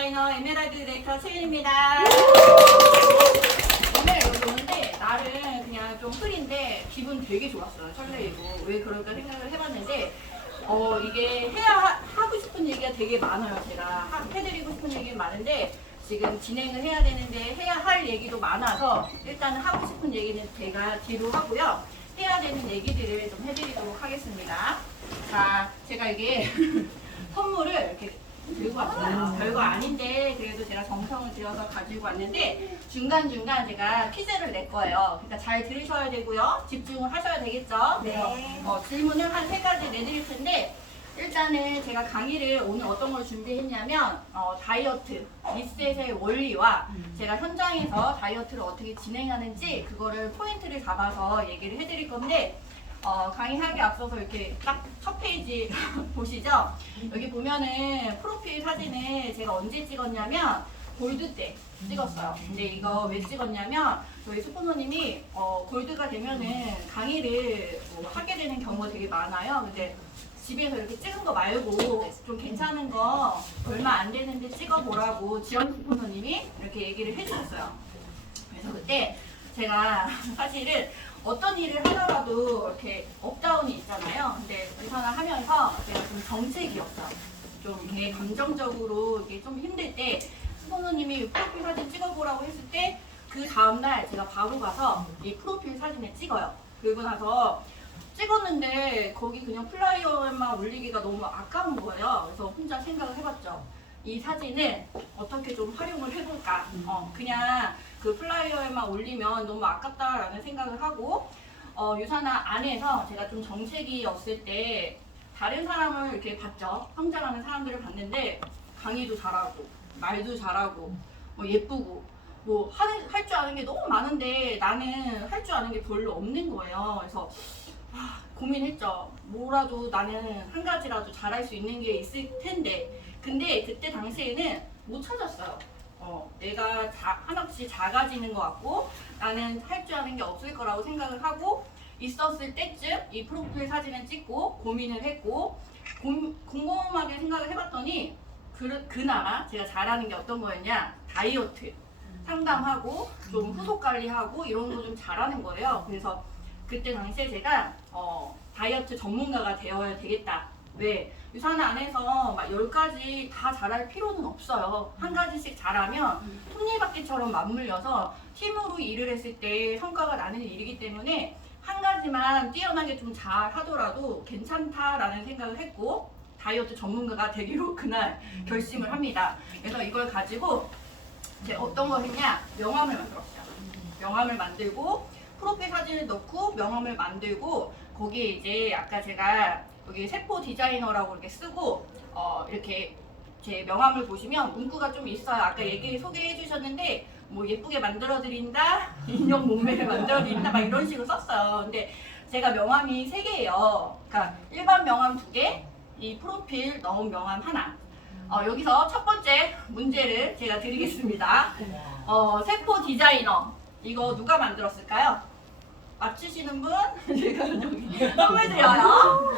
디자이너 에메랄드 디렉터 채윤입니다. 오늘 여기 오는데 날은 그냥 좀 흐린데 기분 되게 좋았어요. 설레이고 왜 그럴까 생각을 해봤는데 이게 하고 싶은 얘기가 되게 많아요. 제가 해드리고 싶은 얘기가 많은데 지금 진행을 해야 되는데 해야 할 얘기도 많아서 일단은 하고 싶은 얘기는 제가 뒤로 하고요. 해야 되는 얘기들을 좀 해드리도록 하겠습니다. 자, 제가 이게 선물을 이렇게 들고 왔어요. 별거 아닌데 그래도 제가 정성을 들여서 가지고 왔는데 중간중간 제가 퀴즈를 낼 거예요. 그러니까 잘 들으셔야 되고요. 집중을 하셔야 되겠죠? 네. 질문을 한 3가지 내드릴 텐데 일단은 제가 강의를 오늘 어떤 걸 준비했냐면 다이어트, 리셋의 원리와 제가 현장에서 다이어트를 어떻게 진행하는지 그거를 포인트를 잡아서 얘기를 해드릴 건데 강의하기 앞서서 이렇게 딱 첫 페이지 보시죠? 여기 보면은 프로필 사진을 제가 언제 찍었냐면 골드 때 찍었어요. 근데 이거 왜 찍었냐면 저희 스폰서님이 골드가 되면은 강의를 하게 되는 경우가 되게 많아요. 근데 집에서 이렇게 찍은 거 말고 좀 괜찮은 거 얼마 안 되는데 찍어보라고 지연 스폰서님이 이렇게 얘기를 해주셨어요. 그래서 그때 제가 사실은 어떤 일을 하더라도 이렇게 업다운이 있잖아요. 근데 의사를 하면서 제가 좀 정체기였어요. 좀 이렇게 감정적으로 이게 좀 힘들 때 스폰서님이 프로필 사진 찍어보라고 했을 때 그 다음날 제가 바로 가서 이 프로필 사진을 찍어요. 그리고 나서 찍었는데 거기 그냥 플라이어만 올리기가 너무 아까운 거예요. 그래서 혼자 생각을 해봤죠. 이 사진을 어떻게 좀 활용을 해볼까. 그냥 그 플라이어에만 올리면 너무 아깝다라는 생각을 하고 유산화 안에서 제가 좀 정체기였을 때 다른 사람을 이렇게 봤죠. 성장하는 사람들을 봤는데 강의도 잘하고 말도 잘하고 예쁘고 할 줄 아는 게 너무 많은데 나는 할 줄 아는 게 별로 없는 거예요. 그래서 고민했죠. 뭐라도 나는 한 가지라도 잘할 수 있는 게 있을 텐데 근데 그때 당시에는 못 찾았어요. 내가 한없이 작아지는 것 같고 나는 할 줄 아는 게 없을 거라고 생각을 하고 있었을 때쯤 이 프로필 사진을 찍고 고민을 했고 곰곰하게 생각을 해봤더니 그나마 제가 잘하는 게 어떤 거였냐 다이어트 상담하고 좀 후속 관리하고 이런 거 좀 잘하는 거예요. 그래서 그때 당시에 제가 다이어트 전문가가 되어야 되겠다. 왜? 유산화 안에서 막 10가지 다 잘할 필요는 없어요. 한 가지씩 잘하면 톱니바퀴처럼 맞물려서 팀으로 일을 했을 때 성과가 나는 일이기 때문에 한 가지만 뛰어나게 좀 잘하더라도 괜찮다라는 생각을 했고 다이어트 전문가가 되기로 그날 결심을 합니다. 그래서 이걸 가지고 제가 어떤 걸 했냐? 명함을 만들었어요. 명함을 만들고 프로필 사진을 넣고 명함을 만들고 거기에 이제 아까 제가 여기 세포 디자이너라고 이렇게 쓰고 이렇게 제 명함을 보시면 문구가 좀 있어요. 아까 소개해 주셨는데 뭐 예쁘게 만들어 드린다, 인형 몸매를 만들어 드린다 막 이런 식으로 썼어요. 근데 제가 명함이 3개예요. 그러니까 일반 명함 2개, 이 프로필 넣은 명함 하나. 여기서 첫 번째 문제를 제가 드리겠습니다. 세포 디자이너 이거 누가 만들었을까요? 맞추시는 분? 제가 여기 선물 드려요.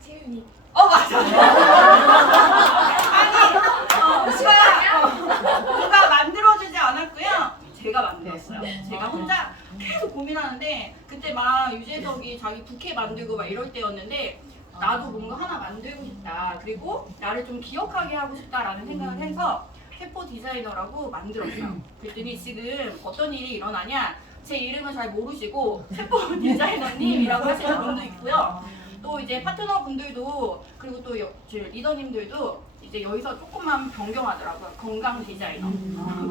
채윤이. 맞아. 아니, 누가 만들어주지 않았고요. 제가 만들었어요. 제가 혼자 계속 고민하는데 그때 막 유재석이 자기 부캐 만들고 막 이럴 때였는데 나도 뭔가 하나 만들고 싶다. 그리고 나를 좀 기억하게 하고 싶다라는 생각을 해서 세포 디자이너라고 만들었어요. 그랬더니 지금 어떤 일이 일어나냐? 제 이름을 잘 모르시고 세포 디자이너님이라고 하시는 분도 있고요. 또 이제 파트너 분들도 그리고 또 리더님들도 이제 여기서 조금만 변경하더라고요. 건강 디자이너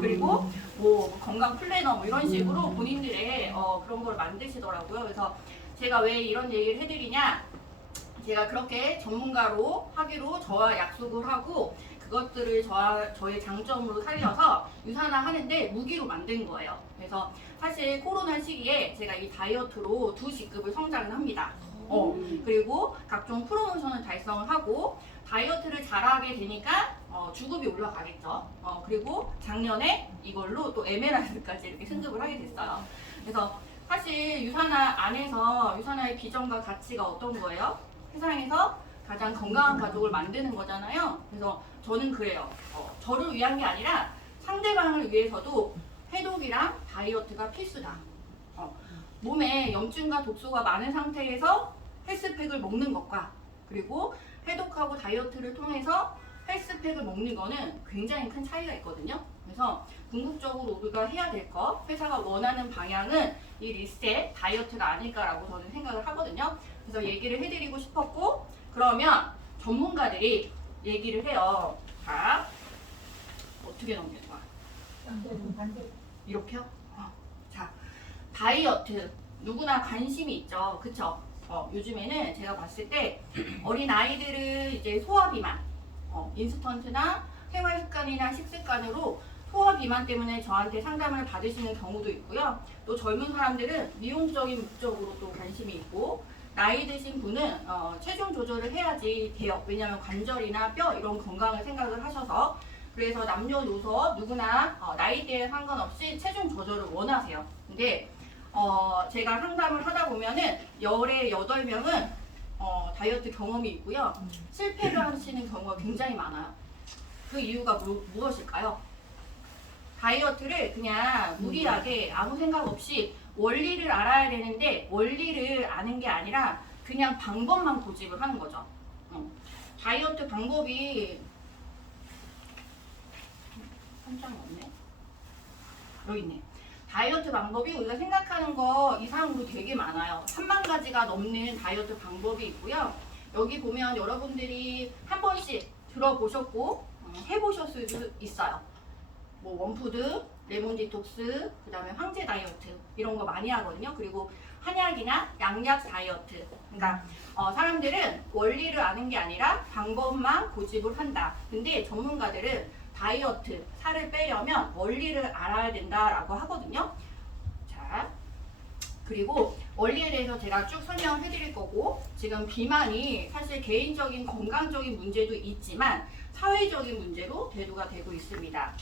그리고 뭐 건강 플래너 뭐 이런 식으로 본인들의 그런 걸 만드시더라고요. 그래서 제가 왜 이런 얘기를 해드리냐? 제가 그렇게 전문가로 하기로 저와 약속을 하고 그것들을 저의 장점으로 살려서 유산화 하는데 무기로 만든 거예요. 그래서 사실 코로나 시기에 제가 이 다이어트로 2직급을 성장을 합니다. 그리고 각종 프로모션을 달성하고 다이어트를 잘하게 되니까 주급이 올라가겠죠. 그리고 작년에 이걸로 또 에메랄드까지 이렇게 승급을 하게 됐어요. 그래서 사실 유산화 안에서 유산화의 비전과 가치가 어떤 거예요? 세상에서 가장 건강한 가족을 만드는 거잖아요. 그래서 저는 그래요. 저를 위한 게 아니라 상대방을 위해서도 해독이랑 다이어트가 필수다. 몸에 염증과 독소가 많은 상태에서 헬스팩을 먹는 것과 그리고 해독하고 다이어트를 통해서 헬스팩을 먹는 거는 굉장히 큰 차이가 있거든요. 그래서 궁극적으로 우리가 해야 될 거, 회사가 원하는 방향은 이 리셋 다이어트가 아닐까라고 저는 생각을 하거든요. 그래서 얘기를 해드리고 싶었고, 그러면 전문가들이 얘기를 해요. 자, 어떻게 넘겨줘? 이렇게요? 자, 다이어트 누구나 관심이 있죠, 그쵸? 요즘에는 제가 봤을 때 어린 아이들은 이제 소화 비만, 인스턴트나 생활 습관이나 식습관으로 소화 비만 때문에 저한테 상담을 받으시는 경우도 있고요. 또 젊은 사람들은 미용적인 목적으로 또 관심이 있고, 나이 드신 분은 체중 조절을 해야지 돼요. 왜냐하면 관절이나 뼈 이런 건강을 생각을 하셔서. 그래서 남녀노소 누구나 나이대에 상관없이 체중 조절을 원하세요. 근데 제가 상담을 하다 보면은 열에 8명은 다이어트 경험이 있고요. 실패를 하시는 경우가 굉장히 많아요. 그 이유가 무엇일까요? 다이어트를 그냥 무리하게 아무 생각 없이 원리를 알아야 되는데 원리를 아는 게 아니라 그냥 방법만 고집을 하는 거죠. 다이어트 방법이 한 장 없네. 여기 있네. 다이어트 방법이 우리가 생각하는 거 이상으로 되게 많아요. 3만 가지가 넘는 다이어트 방법이 있고요. 여기 보면 여러분들이 한 번씩 들어보셨고 해보셨을 수 있어요. 뭐 원푸드, 레몬 디톡스, 그 다음에 황제 다이어트 이런 거 많이 하거든요. 그리고 한약이나 양약 다이어트. 그러니까 사람들은 원리를 아는 게 아니라 방법만 고집을 한다. 근데 전문가들은 다이어트, 살을 빼려면 원리를 알아야 된다라고 하거든요. 자, 그리고 원리에 대해서 제가 쭉 설명을 해드릴 거고, 지금 비만이 사실 개인적인 건강적인 문제도 있지만 사회적인 문제로 대두가 되고 있습니다.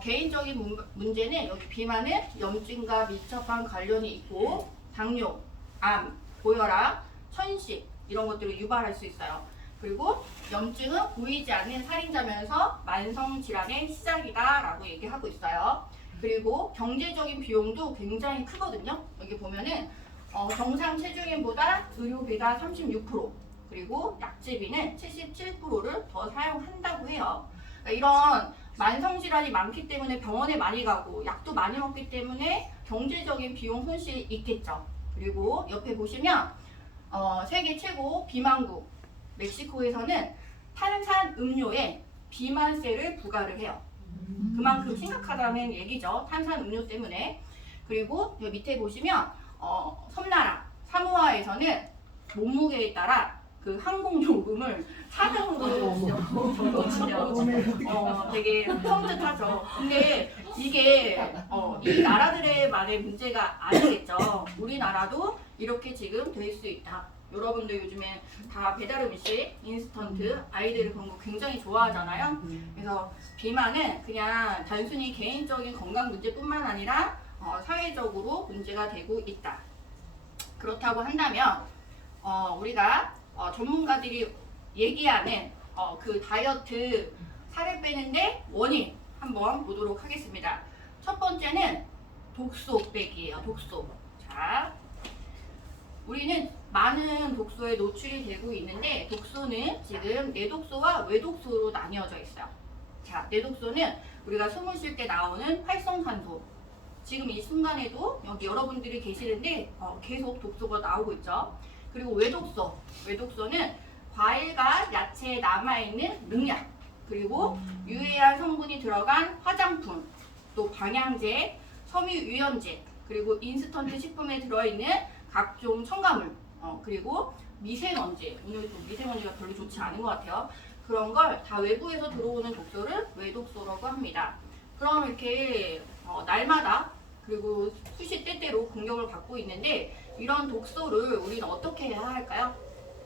개인적인 문제는 여기 비만은 염증과 밀접한 관련이 있고 당뇨, 암, 고혈압, 천식 이런 것들을 유발할 수 있어요. 그리고 염증은 보이지 않는 살인자면서 만성질환의 시작이다라고 얘기하고 있어요. 그리고 경제적인 비용도 굉장히 크거든요. 여기 보면은 정상 체중인보다 의료비가 36%, 그리고 약제비는 77%를 더 사용한다고 해요. 그러니까 이런 만성질환이 많기 때문에 병원에 많이 가고 약도 많이 먹기 때문에 경제적인 비용 손실이 있겠죠. 그리고 옆에 보시면 세계 최고 비만국 멕시코에서는 탄산 음료에 비만세를 부과를 해요. 그만큼 심각하다는 얘기죠. 탄산 음료 때문에. 그리고 여기 밑에 보시면 섬나라 사모아에서는 몸무게에 따라 그 항공 요금을 사등으로 되게 섬뜩하죠. 근데 이게 이 나라들의 만의 문제가 아니겠죠. 우리나라도 이렇게 지금 될 수 있다. 여러분들 요즘에 다 배달 음식, 인스턴트, 아이들이 그런 거 굉장히 좋아하잖아요. 그래서 비만은 그냥 단순히 개인적인 건강 문제뿐만 아니라 사회적으로 문제가 되고 있다. 그렇다고 한다면 우리가 전문가들이 얘기하는 그 다이어트 살을 빼는데 원인 한번 보도록 하겠습니다. 첫 번째는 독소 빼기예요. 독소. 자, 우리는 많은 독소에 노출이 되고 있는데 독소는 지금 내독소와 외독소로 나뉘어져 있어요. 자, 내독소는 우리가 숨을 쉴 때 나오는 활성산소. 지금 이 순간에도 여기 여러분들이 계시는데 계속 독소가 나오고 있죠. 그리고 외독소. 외독소는 과일과 야채에 남아있는 농약, 그리고 유해한 성분이 들어간 화장품, 또 방향제, 섬유유연제, 그리고 인스턴트 식품에 들어있는 각종 첨가물, 그리고 미세먼지, 오늘 또 미세먼지가 별로 좋지 않은 것 같아요. 그런 걸 다 외부에서 들어오는 독소를 외독소라고 합니다. 그럼 이렇게 날마다 그리고 수시 때때로 공격을 받고 있는데 이런 독소를 우리는 어떻게 해야 할까요?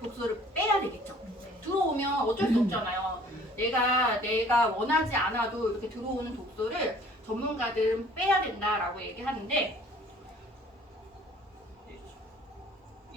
독소를 빼야 되겠죠. 들어오면 어쩔 수 없잖아요. 내가 원하지 않아도 이렇게 들어오는 독소를 전문가들은 빼야 된다라고 얘기하는데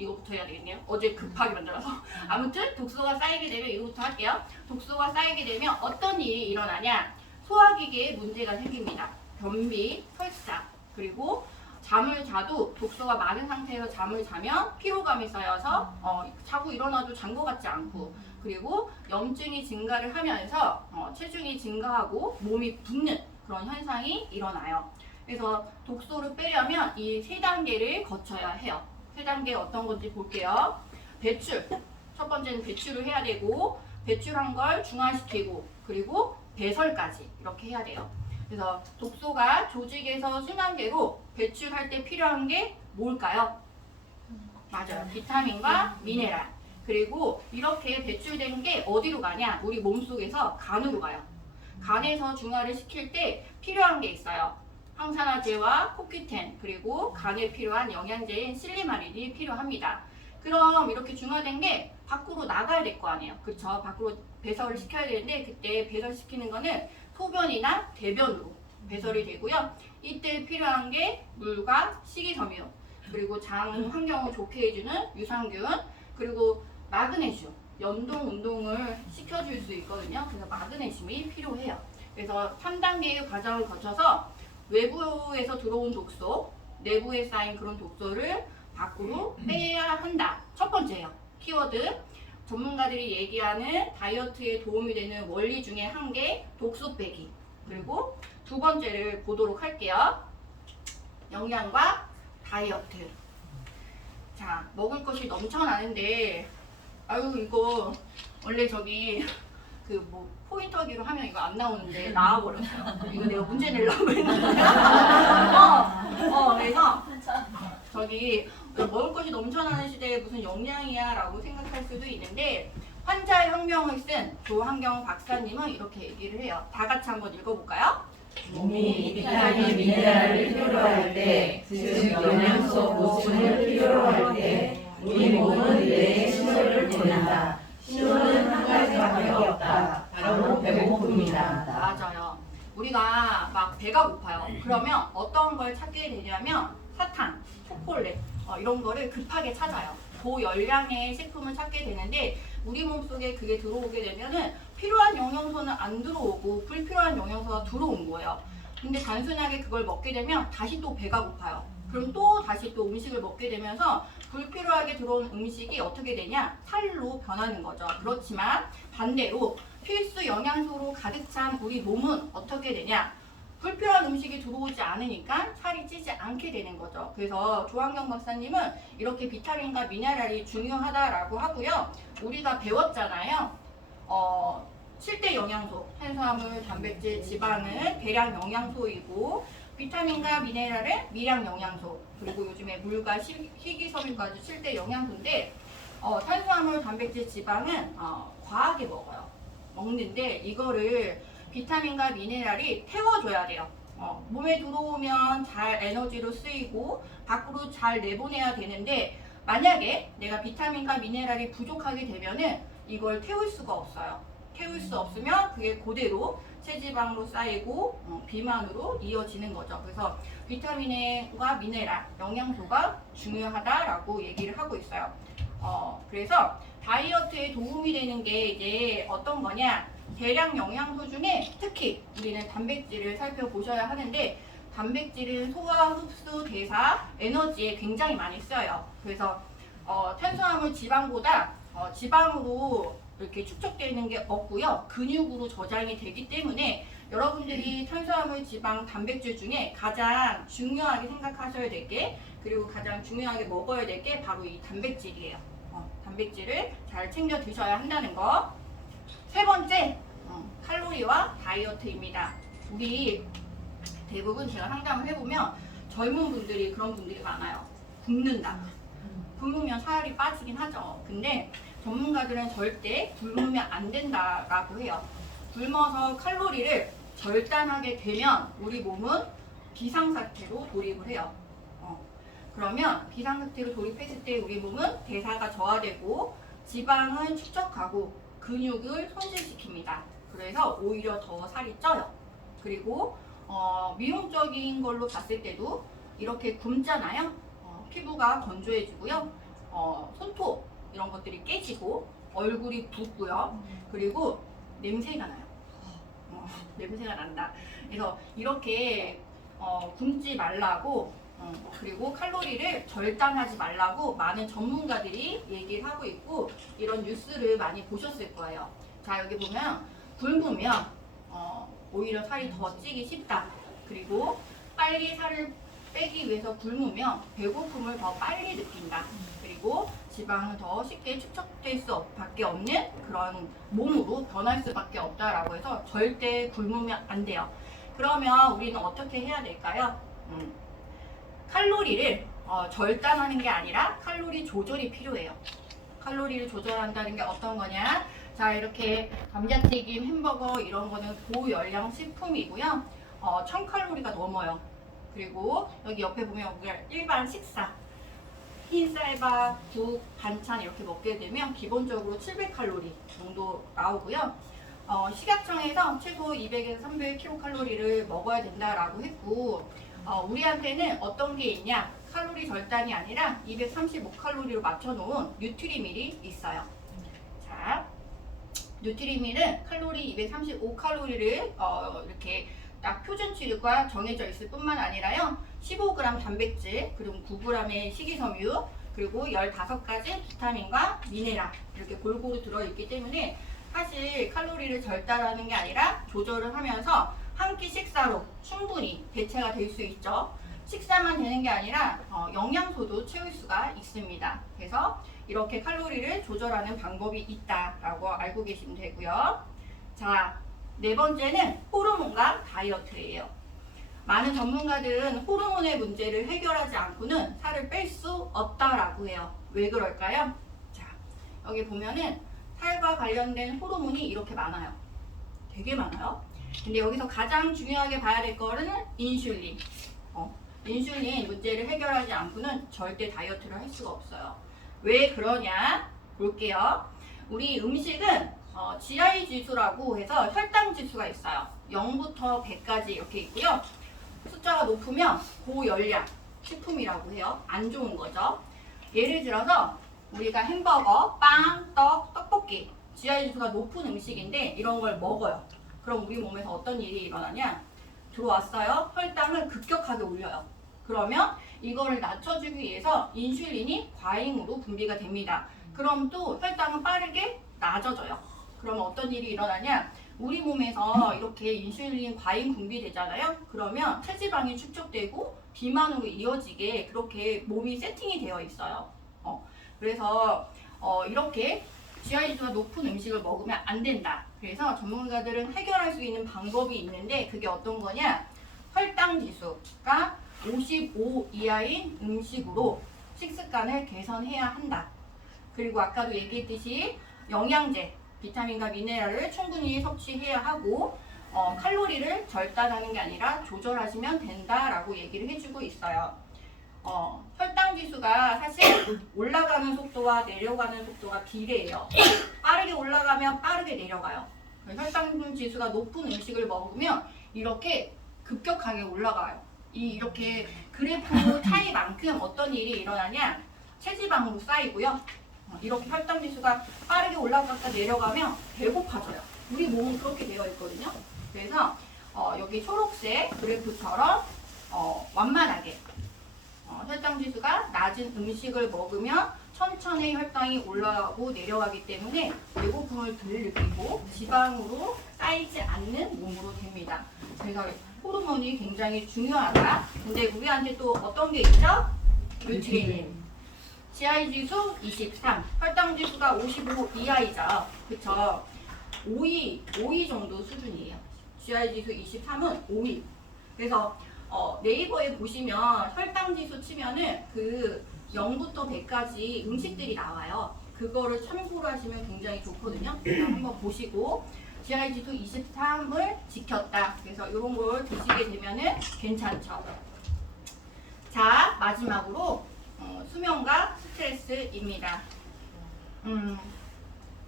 이거부터 해야 되겠네요. 어제 급하게 만들어서. 아무튼 독소가 쌓이게 되면 이거부터 할게요. 독소가 쌓이게 되면 어떤 일이 일어나냐? 소화기계에 문제가 생깁니다. 변비, 설사, 그리고 잠을 자도 독소가 많은 상태에서 잠을 자면 피로감이 쌓여서 자고 일어나도 잔 것 같지 않고, 그리고 염증이 증가를 하면서 체중이 증가하고 몸이 붓는 그런 현상이 일어나요. 그래서 독소를 빼려면 이 세 단계를 거쳐야 해요. 세 단계 어떤 건지 볼게요. 배출. 첫 번째는 배출을 해야 되고, 배출한 걸 중화시키고, 그리고 배설까지 이렇게 해야 돼요. 그래서 독소가 조직에서 순환계로 배출할 때 필요한 게 뭘까요? 맞아요. 비타민과 미네랄. 그리고 이렇게 배출된 게 어디로 가냐? 우리 몸속에서 간으로 가요. 간에서 중화를 시킬 때 필요한 게 있어요. 항산화제와 코큐텐, 그리고 간에 필요한 영양제인 실리마린이 필요합니다. 그럼 이렇게 중화된 게 밖으로 나가야 될 거 아니에요. 그렇죠? 밖으로 배설을 시켜야 되는데, 그때 배설시키는 거는 소변이나 대변으로 배설이 되고요. 이때 필요한 게 물과 식이섬유, 그리고 장 환경을 좋게 해주는 유산균, 그리고 마그네슘, 연동 운동을 시켜줄 수 있거든요. 그래서 마그네슘이 필요해요. 그래서 3단계의 과정을 거쳐서 외부에서 들어온 독소, 내부에 쌓인 그런 독소를 밖으로 빼야 한다. 첫 번째예요. 키워드. 전문가들이 얘기하는 다이어트에 도움이 되는 원리 중에 한 개, 독소 빼기. 그리고 두 번째를 보도록 할게요. 영양과 다이어트. 자, 먹을 것이 넘쳐나는데, 아유, 이거 원래 저기 포인터기로 하면 이거 안 나오는데 나와버렸어요. 이거 내가 문제 내려고 했는데. 그래서 저기 먹을 것이 넘쳐나는 시대에 무슨 영양이야 라고 생각할 수도 있는데, 환자혁명을 쓴 조한경 박사님은 이렇게 얘기를 해요. 다 같이 한번 읽어볼까요? 몸이 비타민, 미네랄을 필요로 할 때, 즉 영양소 보충을 필요로 할 때 우리 몸은 뇌에 신호를 보낸다. 신호는 한 가지밖에 없다. 바로 배고픔이다. 맞아요. 우리가 막 배가 고파요. 그러면 어떤 걸 찾게 되냐면 사탕, 초콜릿 이런 거를 급하게 찾아요. 고열량의 식품을 찾게 되는데, 우리 몸속에 그게 들어오게 되면은 필요한 영양소는 안 들어오고 불필요한 영양소가 들어온 거예요. 근데 단순하게 그걸 먹게 되면 다시 또 배가 고파요. 그럼 또 다시 또 음식을 먹게 되면서 불필요하게 들어온 음식이 어떻게 되냐? 살로 변하는 거죠. 그렇지만 반대로 필수 영양소로 가득 찬 우리 몸은 어떻게 되냐? 불필요한 음식이 들어오지 않으니까 살이 찌지 않게 되는 거죠. 그래서 조한경 박사님은 이렇게 비타민과 미네랄이 중요하다라고 하고요. 우리가 배웠잖아요. 7대 영양소, 탄수화물, 단백질, 지방은 대량 영양소이고, 비타민과 미네랄은 미량 영양소, 그리고 요즘에 물과 식이섬유까지 7대 영양소인데, 탄수화물, 단백질, 지방은 과하게 먹는데 이거를 비타민과 미네랄이 태워줘야 돼요. 몸에 들어오면 잘 에너지로 쓰이고 밖으로 잘 내보내야 되는데, 만약에 내가 비타민과 미네랄이 부족하게 되면은 이걸 태울 수가 없어요. 태울 수 없으면 그게 그대로 체지방으로 쌓이고 비만으로 이어지는 거죠. 그래서 비타민과 미네랄, 영양소가 중요하다라고 얘기를 하고 있어요. 그래서 다이어트에 도움이 되는 게 이제 어떤 거냐? 대량 영양소 중에 특히 우리는 단백질을 살펴보셔야 하는데, 단백질은 소화, 흡수, 대사, 에너지에 굉장히 많이 쓰여요. 그래서 탄수화물, 지방보다 지방으로 이렇게 축적되는 게 없고요. 근육으로 저장이 되기 때문에 여러분들이 탄수화물, 지방, 단백질 중에 가장 중요하게 생각하셔야 될 게, 그리고 가장 중요하게 먹어야 될 게 바로 이 단백질이에요. 단백질을 잘 챙겨 드셔야 한다는 거. 세 번째, 칼로리와 다이어트입니다. 우리 대부분 제가 상담을 해보면 젊은 분들이 그런 분들이 많아요. 굶는다. 굶으면 살이 빠지긴 하죠. 근데 전문가들은 절대 굶으면 안 된다라고 해요. 굶어서 칼로리를 절단하게 되면 우리 몸은 비상사태로 돌입을 해요. 그러면 비상사태로 돌입했을 때 우리 몸은 대사가 저하되고 지방은 축적하고 근육을 손실시킵니다. 그래서 오히려 더 살이 쪄요. 그리고 미용적인 걸로 봤을 때도 이렇게 굶잖아요. 피부가 건조해지고요. 손톱 이런 것들이 깨지고 얼굴이 붓고요. 그리고 냄새가 나요. 냄새가 난다. 그래서 이렇게 굶지 말라고 그리고 칼로리를 절단하지 말라고 많은 전문가들이 얘기를 하고 있고 이런 뉴스를 많이 보셨을 거예요. 자, 여기 보면 굶으면 오히려 살이 더 찌기 쉽다. 그리고 빨리 살을 빼기 위해서 굶으면 배고픔을 더 빨리 느낀다. 그리고 지방은 더 쉽게 축적될 수밖에 없는 그런 몸으로 변할 수밖에 없다라고 해서 절대 굶으면 안 돼요. 그러면 우리는 어떻게 해야 될까요? 칼로리를 절단하는 게 아니라 칼로리 조절이 필요해요. 칼로리를 조절한다는 게 어떤 거냐? 자, 이렇게 감자튀김, 햄버거 이런 거는 고열량 식품이고요. 1000칼로리가 넘어요. 그리고 여기 옆에 보면 우리가 일반 식사 흰쌀밥, 국, 반찬 이렇게 먹게 되면 기본적으로 700칼로리 정도 나오고요. 식약청에서 최소 200에서 300kcal를 먹어야 된다라고 했고 우리한테는 어떤 게 있냐? 칼로리 절단이 아니라 235칼로리로 맞춰놓은 뉴트리밀이 있어요. 자, 뉴트리밀은 칼로리 235칼로리를 이렇게 딱 표준치가 정해져 있을 뿐만 아니라요. 15g 단백질, 그리고 9g의 식이섬유, 그리고 15가지 비타민과 미네랄 이렇게 골고루 들어있기 때문에 사실 칼로리를 절단하는 게 아니라 조절을 하면서 한 끼 식사로 충분히 대체가 될 수 있죠. 식사만 되는 게 아니라 영양소도 채울 수가 있습니다. 그래서 이렇게 칼로리를 조절하는 방법이 있다라고 알고 계시면 되고요. 자, 네 번째는 호르몬과 다이어트예요. 많은 전문가들은 호르몬의 문제를 해결하지 않고는 살을 뺄 수 없다라고 해요. 왜 그럴까요? 자, 여기 보면은 살과 관련된 호르몬이 이렇게 많아요. 되게 많아요. 근데 여기서 가장 중요하게 봐야 될 거는 인슐린. 인슐린 문제를 해결하지 않고는 절대 다이어트를 할 수가 없어요. 왜 그러냐? 볼게요. 우리 음식은 GI 지수라고 해서 혈당 지수가 있어요. 0부터 100까지 이렇게 있고요. 숫자가 높으면 고열량 식품이라고 해요. 안 좋은 거죠. 예를 들어서 우리가 햄버거, 빵, 떡, 떡볶이 GI 지수가 높은 음식인데 이런 걸 먹어요. 그럼 우리 몸에서 어떤 일이 일어나냐? 들어왔어요. 혈당을 급격하게 올려요. 그러면 이거를 낮춰주기 위해서 인슐린이 과잉으로 분비가 됩니다. 그럼 또 혈당은 빠르게 낮아져요. 그러면 어떤 일이 일어나냐? 우리 몸에서 이렇게 인슐린 과잉 분비되잖아요. 그러면 체지방이 축적되고 비만으로 이어지게 그렇게 몸이 세팅이 되어 있어요. 그래서 이렇게 GI지수가 높은 음식을 먹으면 안 된다. 그래서 전문가들은 해결할 수 있는 방법이 있는데 그게 어떤 거냐? 혈당 지수가 55 이하인 음식으로 식습관을 개선해야 한다. 그리고 아까도 얘기했듯이 영양제, 비타민과 미네랄을 충분히 섭취해야 하고 칼로리를 절단하는 게 아니라 조절하시면 된다라고 얘기를 해주고 있어요. 혈당 지수가 사실 올라가는 속도와 내려가는 속도가 비례해요. 빠르게 올라가면 빠르게 내려가요. 혈당 지수가 높은 음식을 먹으면 이렇게 급격하게 올라가요. 이렇게 그래프 차이만큼 어떤 일이 일어나냐? 체지방으로 쌓이고요. 이렇게 혈당 지수가 빠르게 올라갔다 내려가면 배고파져요. 우리 몸은 그렇게 되어 있거든요. 그래서 여기 초록색 그래프처럼 완만하게 혈당 지수가 낮은 음식을 먹으면 천천히 혈당이 올라가고 내려가기 때문에 배고픔을 덜 느끼고 지방으로 쌓이지 않는 몸으로 됩니다. 그래서 호르몬이 굉장히 중요하다. 근데 우리한테 또 어떤 게 있죠? 뉴트리닌. GI 지수 23, 혈당 지수가 55 이하이죠. 그쵸? 5위 정도 수준이에요. GI 지수 23은 5위. 그래서 네이버에 보시면 혈당 지수 치면은 그 0부터 100까지 음식들이 나와요. 그거를 참고로 하시면 굉장히 좋거든요. 그래서 한번 보시고 GI 지수 23을 지켰다. 그래서 이런 걸 드시게 되면은 괜찮죠. 자, 마지막으로 수면과 스트레스입니다.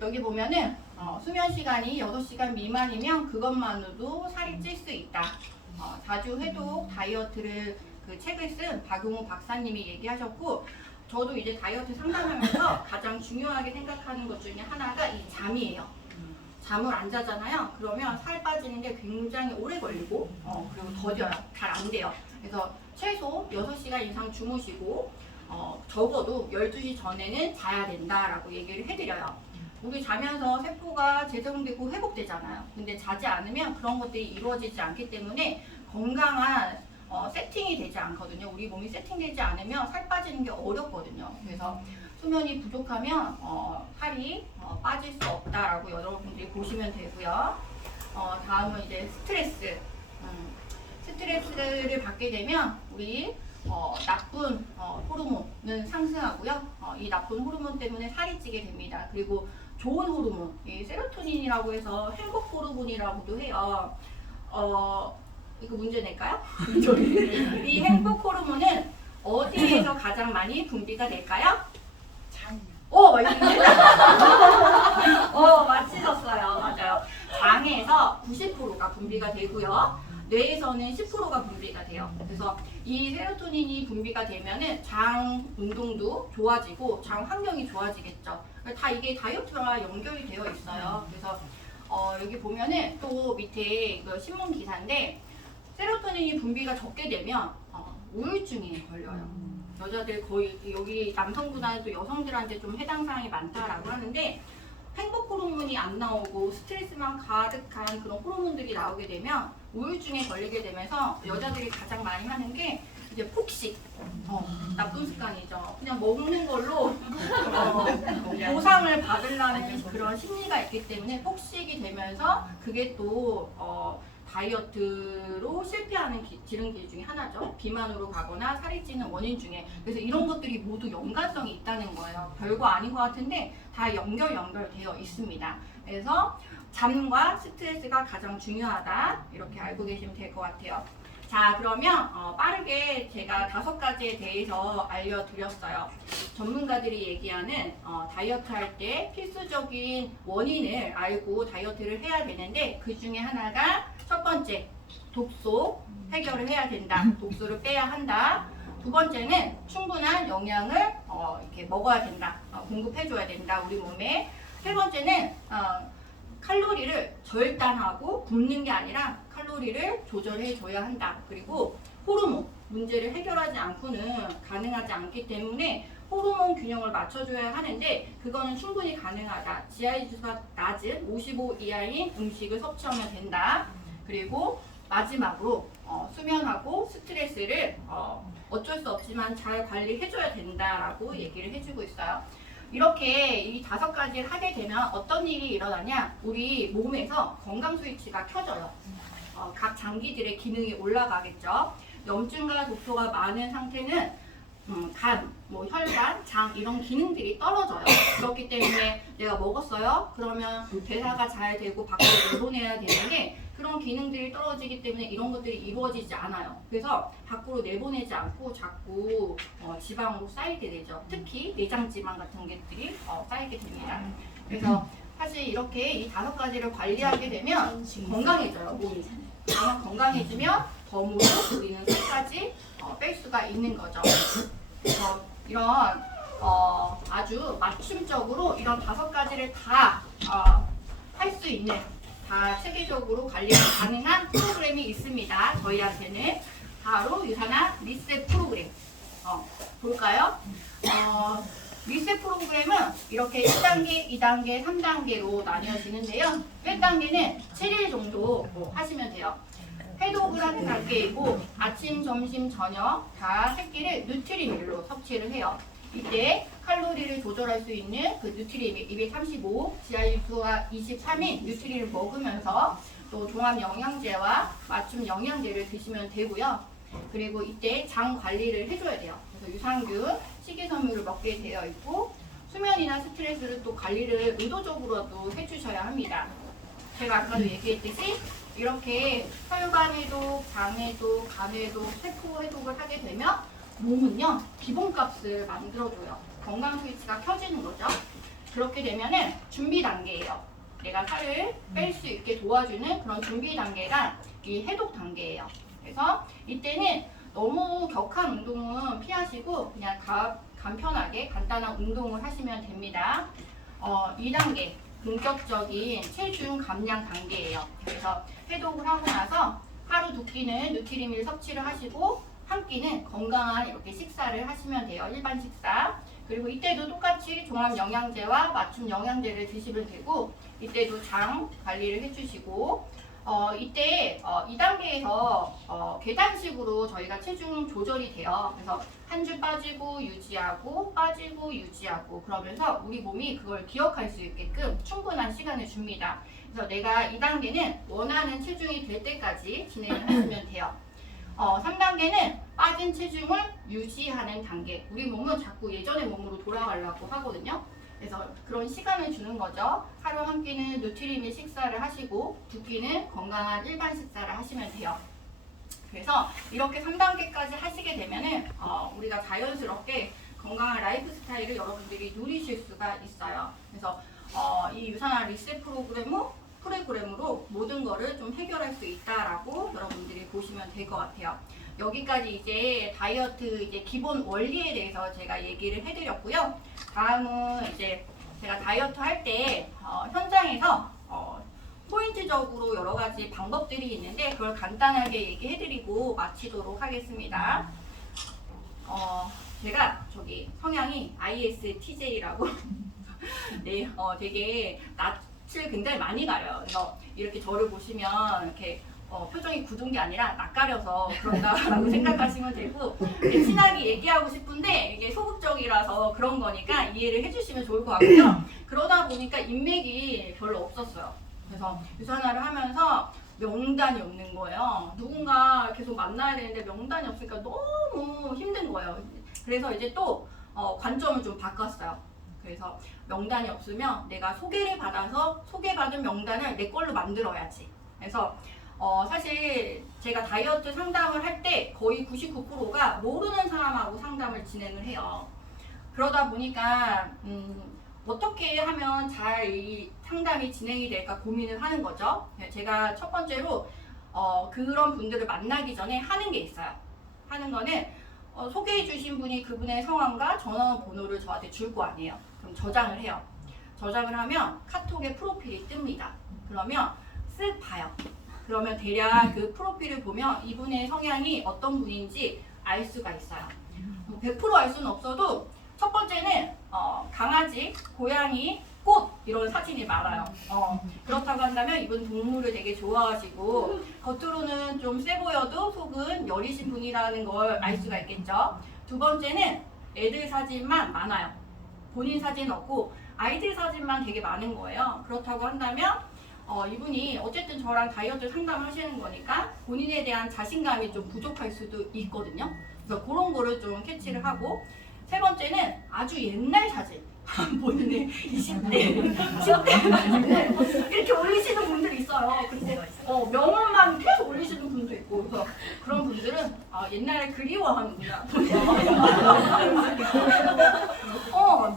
여기 보면은 수면 시간이 6시간 미만이면 그것만으로도 살이 찔 수 있다. 자주 해독 다이어트를 그 책을 쓴 박용우 박사님이 얘기하셨고 저도 이제 다이어트 상담하면서 가장 중요하게 생각하는 것 중에 하나가 이 잠이에요. 잠을 안 자잖아요. 그러면 살 빠지는 게 굉장히 오래 걸리고 그리고 더뎌요. 잘 안 돼요. 그래서 최소 6시간 이상 주무시고 적어도 12시 전에는 자야 된다라고 얘기를 해드려요. 우리 자면서 세포가 재생되고 회복되잖아요. 근데 자지 않으면 그런 것들이 이루어지지 않기 때문에 건강한 세팅이 되지 않거든요. 우리 몸이 세팅되지 않으면 살 빠지는 게 어렵거든요. 그래서 수면이 부족하면 살이 빠질 수 없다라고 여러분들이 보시면 되고요. 다음은 이제 스트레스. 스트레스를 받게 되면 우리 나쁜 호르몬은 상승하고요. 이 나쁜 호르몬 때문에 살이 찌게 됩니다. 그리고 좋은 호르몬, 이 세로토닌이라고 해서 행복 호르몬이라고도 해요. 이거 문제 낼까요? 이 행복 호르몬은 어디에서 가장 많이 분비가 될까요? 맞히셨어요. 맞아요. 장에서 90%가 분비가 되고요. 뇌에서는 10%가 분비가 돼요. 그래서 이 세로토닌이 분비가 되면은 장 운동도 좋아지고 장 환경이 좋아지겠죠. 다 이게 다이어트와 연결이 되어 있어요. 그래서 여기 보면은 또 밑에 이거 신문 기사인데 세로토닌이 분비가 적게 되면 우울증에 걸려요. 여자들 거의 여기 남성보다는 여성들한테 좀 해당 사항이 많다라고 하는데 행복 호르몬이 안 나오고 스트레스만 가득한 그런 호르몬들이 나오게 되면 우울증에 걸리게 되면서 여자들이 가장 많이 하는 게 이제 폭식. 나쁜 습관이죠. 그냥 먹는 걸로 보상을 받으려는 그런 심리가 있기 때문에 폭식이 되면서 그게 또 다이어트로 실패하는 지름길 중에 하나죠. 비만으로 가거나 살이 찌는 원인 중에. 그래서 이런 것들이 모두 연관성이 있다는 거예요. 별거 아닌 것 같은데 다 연결되어 있습니다. 그래서 잠과 스트레스가 가장 중요하다. 이렇게 알고 계시면 될 것 같아요. 자, 그러면 빠르게 제가 5가지에 대해서 알려드렸어요. 전문가들이 얘기하는 다이어트 할 때 필수적인 원인을 알고 다이어트를 해야 되는데 그 중에 하나가 첫 번째, 독소 해결을 해야 된다. 독소를 빼야 한다. 두 번째는 충분한 영양을 이렇게 먹어야 된다. 공급해줘야 된다. 우리 몸에. 세 번째는 칼로리를 절단하고 굶는 게 아니라 칼로리를 조절해줘야 한다. 그리고 호르몬 문제를 해결하지 않고는 가능하지 않기 때문에 호르몬 균형을 맞춰줘야 하는데 그거는 충분히 가능하다. GI 지수가 낮은 55 이하인 음식을 섭취하면 된다. 그리고 마지막으로 수면하고 스트레스를 어쩔 수 없지만 잘 관리해줘야 된다라고 얘기를 해주고 있어요. 이렇게 이 5가지를 하게 되면 어떤 일이 일어나냐? 우리 몸에서 건강 스위치가 켜져요. 각 장기들의 기능이 올라가겠죠. 염증과 독소가 많은 상태는 간, 혈관, 장 이런 기능들이 떨어져요. 그렇기 때문에 내가 먹었어요. 그러면 대사가 잘 되고 밖으로 내보내야 되는데 그런 기능들이 떨어지기 때문에 이런 것들이 이루어지지 않아요. 그래서 밖으로 내보내지 않고 자꾸 지방으로 쌓이게 되죠. 특히 내장 지방 같은 것들이 쌓이게 됩니다. 그래서 사실 이렇게 이 5가지를 관리하게 되면 건강해져요, 몸이. 건강해지면 덤으로 우리는 살까지 뺄 수가 있는 거죠. 그래서 이런 아주 맞춤적으로 이런 5가지를 다 할 수 있는 다 체계적으로 관리가 가능한 프로그램이 있습니다. 저희한테는 바로 유산화 리셋 프로그램 볼까요? 리셋 프로그램은 이렇게 1단계, 2단계, 3단계로 나뉘어지는데요. 1단계는 7일 정도 하시면 돼요. 해독을 하는 단계이고 아침, 점심, 저녁 다 3끼를 누트리밀로 섭취를 해요. 이때 칼로리를 조절할 수 있는 그 누트리밀 235, GI 지수가 23인 누트리를 먹으면서 또 종합 영양제와 맞춤 영양제를 드시면 되고요. 그리고 이때 장 관리를 해줘야 돼요. 그래서 유산균, 식이섬유를 먹게 되어 있고 수면이나 스트레스를 또 관리를 의도적으로도 해주셔야 합니다. 제가 아까도 얘기했듯이 이렇게 혈관에도 장에도 간에도 세포 해독을 하게 되면 몸은요 기본값을 만들어줘요. 건강 스위치가 켜지는 거죠. 그렇게 되면은 준비 단계예요. 내가 살을 뺄 수 있게 도와주는 그런 준비 단계가 이 해독 단계예요. 그래서 이때는 너무 격한 운동은 피하시고 그냥 간편하게 간단한 운동을 하시면 됩니다. 2단계 본격적인 체중 감량 단계예요. 그래서 해독을 하고 나서 하루 2끼는 누트리밀 섭취를 하시고 한 끼는 건강한 이렇게 식사를 하시면 돼요. 일반 식사. 그리고 이때도 똑같이 종합 영양제와 맞춤 영양제를 드시면 되고 이때도 장 관리를 해주시고 이때 2단계에서 계단식으로 저희가 체중 조절이 돼요. 그래서 한 주 빠지고 유지하고 빠지고 유지하고 그러면서 우리 몸이 그걸 기억할 수 있게끔 충분한 시간을 줍니다. 그래서 내가 2단계는 원하는 체중이 될 때까지 진행을 하시면 돼요. 3단계는 빠진 체중을 유지하는 단계. 우리 몸은 자꾸 예전의 몸으로 돌아가려고 하거든요. 그래서 그런 시간을 주는 거죠. 하루 한 끼는 누트리밀 식사를 하시고 2끼는 건강한 일반 식사를 하시면 돼요. 그래서 이렇게 3단계까지 하시게 되면은 우리가 자연스럽게 건강한 라이프 스타일을 여러분들이 누리실 수가 있어요. 그래서 이 유산화 리셋 프로그램으로 모든 거를 좀 해결할 수 있다라고 여러분들이 보시면 될 것 같아요. 여기까지 이제 다이어트 이제 기본 원리에 대해서 제가 얘기를 해드렸고요. 다음은 이제 제가 다이어트 할 때 현장에서 포인트적으로 여러 가지 방법들이 있는데 그걸 간단하게 얘기해드리고 마치도록 하겠습니다. 제가 저기 성향이 ISTJ라고 네, 되게 낯을 굉장히 많이 가려요. 그래서 이렇게 저를 보시면 이렇게 표정이 굳은 게 아니라 낯가려서 그런다라고 생각하시면 되고 친하게 얘기하고 싶은데 이게 소극적이라서 그런 거니까 이해를 해주시면 좋을 것 같고요. 그러다 보니까 인맥이 별로 없었어요. 그래서 유산화를 하면서 명단이 없는 거예요. 누군가 계속 만나야 되는데 명단이 없으니까 너무 힘든 거예요. 그래서 이제 또 관점을 좀 바꿨어요. 그래서 명단이 없으면 내가 소개를 받아서 소개받은 명단을 내 걸로 만들어야지. 그래서 사실 제가 다이어트 상담을 할 때 거의 99%가 모르는 사람하고 상담을 진행을 해요. 그러다 보니까 어떻게 하면 잘 이 상담이 진행이 될까 고민을 하는 거죠. 제가 첫 번째로 그런 분들을 만나기 전에 하는 게 있어요. 하는 거는 소개해 주신 분이 그분의 성함과 전화번호를 저한테 줄 거 아니에요. 그럼 저장을 해요. 저장을 하면 카톡에 프로필이 뜹니다. 그러면 쓱 봐요. 그러면 대략 그 프로필을 보면 이분의 성향이 어떤 분인지 알 수가 있어요. 100% 알 수는 없어도 첫 번째는 강아지, 고양이, 꽃 이런 사진이 많아요. 그렇다고 한다면 이분 동물을 되게 좋아하시고 겉으로는 좀 세 보여도 속은 여리신 분이라는 걸 알 수가 있겠죠. 두 번째는 애들 사진만 많아요. 본인 사진 없고 아이들 사진만 되게 많은 거예요. 그렇다고 한다면 이분이 어쨌든 저랑 다이어트 상담하시는 거니까 본인에 대한 자신감이 좀 부족할 수도 있거든요. 그래서 그런 거를 좀 캐치를 하고 세 번째는 아주 옛날 사진 보는데 20대, 10대 이렇게 올리시는 분들이 있어요. 그리고 명함만 계속 올리시는 분도 있고 그래서 그런 분들은 옛날에 그리워하는구나.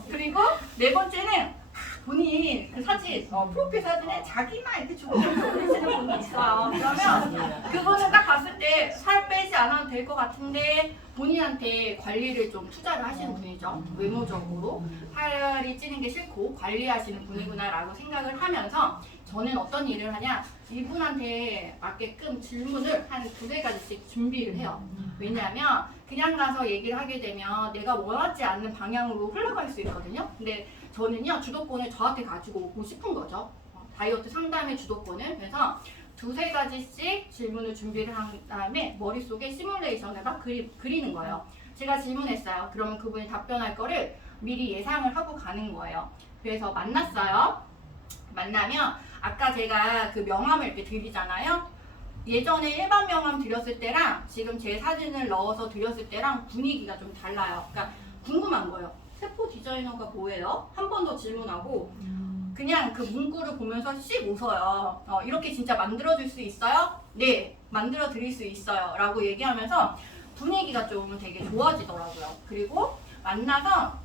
그리고 네 번째는 본인 그 사진, 프로필 사진에 자기만 이렇게 좋은 거 올리시는 분이 있어요. 그러면 그분은 딱 봤을 때 살 빼지 않아도 될 것 같은데 본인한테 관리를 좀 투자를 하시는 분이죠. 외모적으로. 살이 찌는 게 싫고 관리하시는 분이구나라고 생각을 하면서 저는 어떤 일을 하냐. 이분한테 맞게끔 질문을 한 2-3가지씩 준비를 해요. 왜냐하면 그냥 가서 얘기를 하게 되면 내가 원하지 않는 방향으로 흘러갈 수 있거든요. 근데 저는요 주도권을 저한테 가지고 오고 싶은 거죠. 다이어트 상담의 주도권을. 그래서 2-3가지씩 질문을 준비를 한 다음에 머릿속에 시뮬레이션을 막 그리는 거예요. 제가 질문했어요. 그러면 그분이 답변할 거를 미리 예상을 하고 가는 거예요. 그래서 만났어요. 만나면 아까 제가 그 명함을 이렇게 드리잖아요. 예전에 일반 명함 드렸을 때랑 지금 제 사진을 넣어서 드렸을 때랑 분위기가 좀 달라요. 그러니까 궁금한 거예요. 세포 디자이너가 뭐예요? 한 번 더 질문하고 그냥 그 문구를 보면서 씩 웃어요. 이렇게 진짜 만들어줄 수 있어요? 네, 만들어 드릴 수 있어요. 라고 얘기하면서 분위기가 좀 되게 좋아지더라고요. 그리고 만나서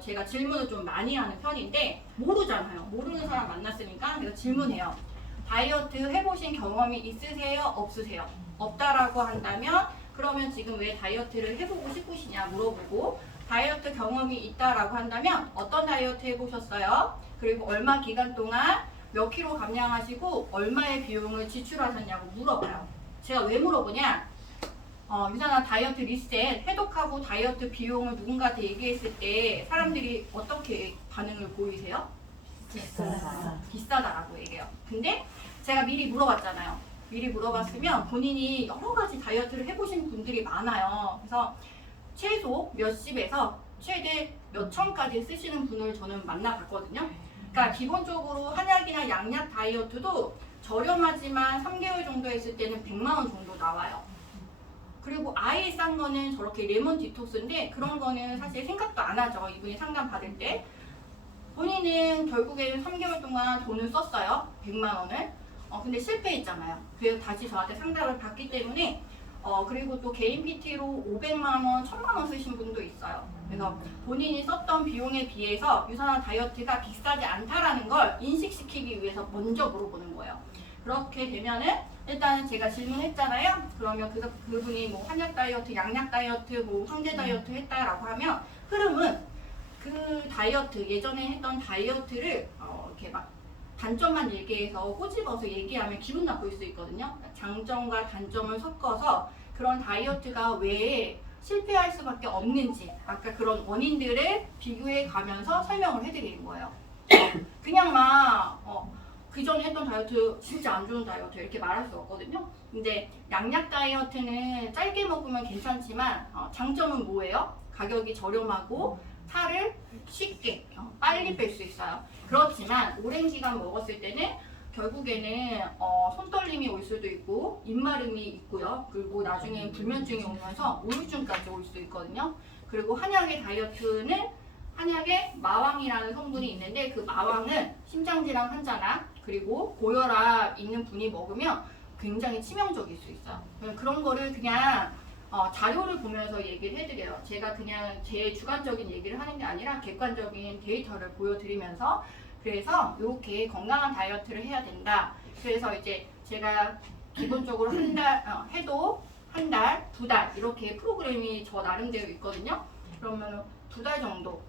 제가 질문을 좀 많이 하는 편인데 모르잖아요. 모르는 사람 만났으니까 제가 질문해요. 다이어트 해보신 경험이 있으세요? 없으세요? 없다라고 한다면 그러면 지금 왜 다이어트를 해보고 싶으시냐 물어보고 다이어트 경험이 있다라고 한다면 어떤 다이어트 해보셨어요? 그리고 얼마 기간 동안 몇 킬로 감량하시고 얼마의 비용을 지출하셨냐고 물어봐요. 제가 왜 물어보냐? 유산한 다이어트 리셋, 해독하고 다이어트 비용을 누군가한테 얘기했을 때 사람들이 어떻게 반응을 보이세요? 비싸다라고 얘기해요. 근데 제가 미리 물어봤잖아요. 미리 물어봤으면 본인이 여러 가지 다이어트를 해보신 분들이 많아요. 그래서 최소 몇십에서 최대 몇천까지 쓰시는 분을 저는 만나봤거든요. 그러니까 기본적으로 한약이나 양약 다이어트도 저렴하지만 3개월 정도 했을 때는 100만 원 정도 나와요. 그리고 아예 싼 거는 저렇게 레몬 디톡스인데 그런 거는 사실 생각도 안 하죠. 이분이 상담 받을 때. 본인은 결국에는 3개월 동안 돈을 썼어요. 100만 원을. 근데 실패했잖아요. 그래서 다시 저한테 상담을 받기 때문에 그리고 또 개인 PT로 500만 원, 1000만 원 쓰신 분도 있어요. 그래서 본인이 썼던 비용에 비해서 유산화 다이어트가 비싸지 않다라는 걸 인식시키기 위해서 먼저 물어보는 거예요. 그렇게 되면은 일단 제가 질문했잖아요. 그러면 그분이 뭐 한약 다이어트, 양약 다이어트, 뭐 황제 다이어트 했다라고 하면 흐름은 그 다이어트 예전에 했던 다이어트를 이렇게 막 단점만 얘기해서 꼬집어서 얘기하면 기분 나쁠 수 있거든요. 장점과 단점을 섞어서 그런 다이어트가 왜 실패할 수밖에 없는지 아까 그런 원인들을 비교해 가면서 설명을 해드리는 거예요. 그냥 막 그전에 했던 다이어트 진짜 안 좋은 다이어트 이렇게 말할 수 없거든요. 근데 양약 다이어트는 짧게 먹으면 괜찮지만 장점은 뭐예요? 가격이 저렴하고 살을 쉽게 빨리 뺄 수 있어요. 그렇지만 오랜 기간 먹었을 때는 결국에는 손떨림이 올 수도 있고 입마름이 있고요. 그리고 나중에 불면증이 오면서 우울증까지 올 수 있거든요. 그리고 한약의 다이어트는 한약에 마왕이라는 성분이 있는데 그 마왕은 심장질환 환자나 그리고 고혈압 있는 분이 먹으면 굉장히 치명적일 수 있어요. 그런 거를 그냥 자료를 보면서 얘기를 해드려요. 제가 그냥 제 주관적인 얘기를 하는 게 아니라 객관적인 데이터를 보여드리면서 그래서 이렇게 건강한 다이어트를 해야 된다. 그래서 이제 제가 기본적으로 해도 한 달, 두 달 이렇게 프로그램이 저 나름대로 있거든요. 그러면 2달 정도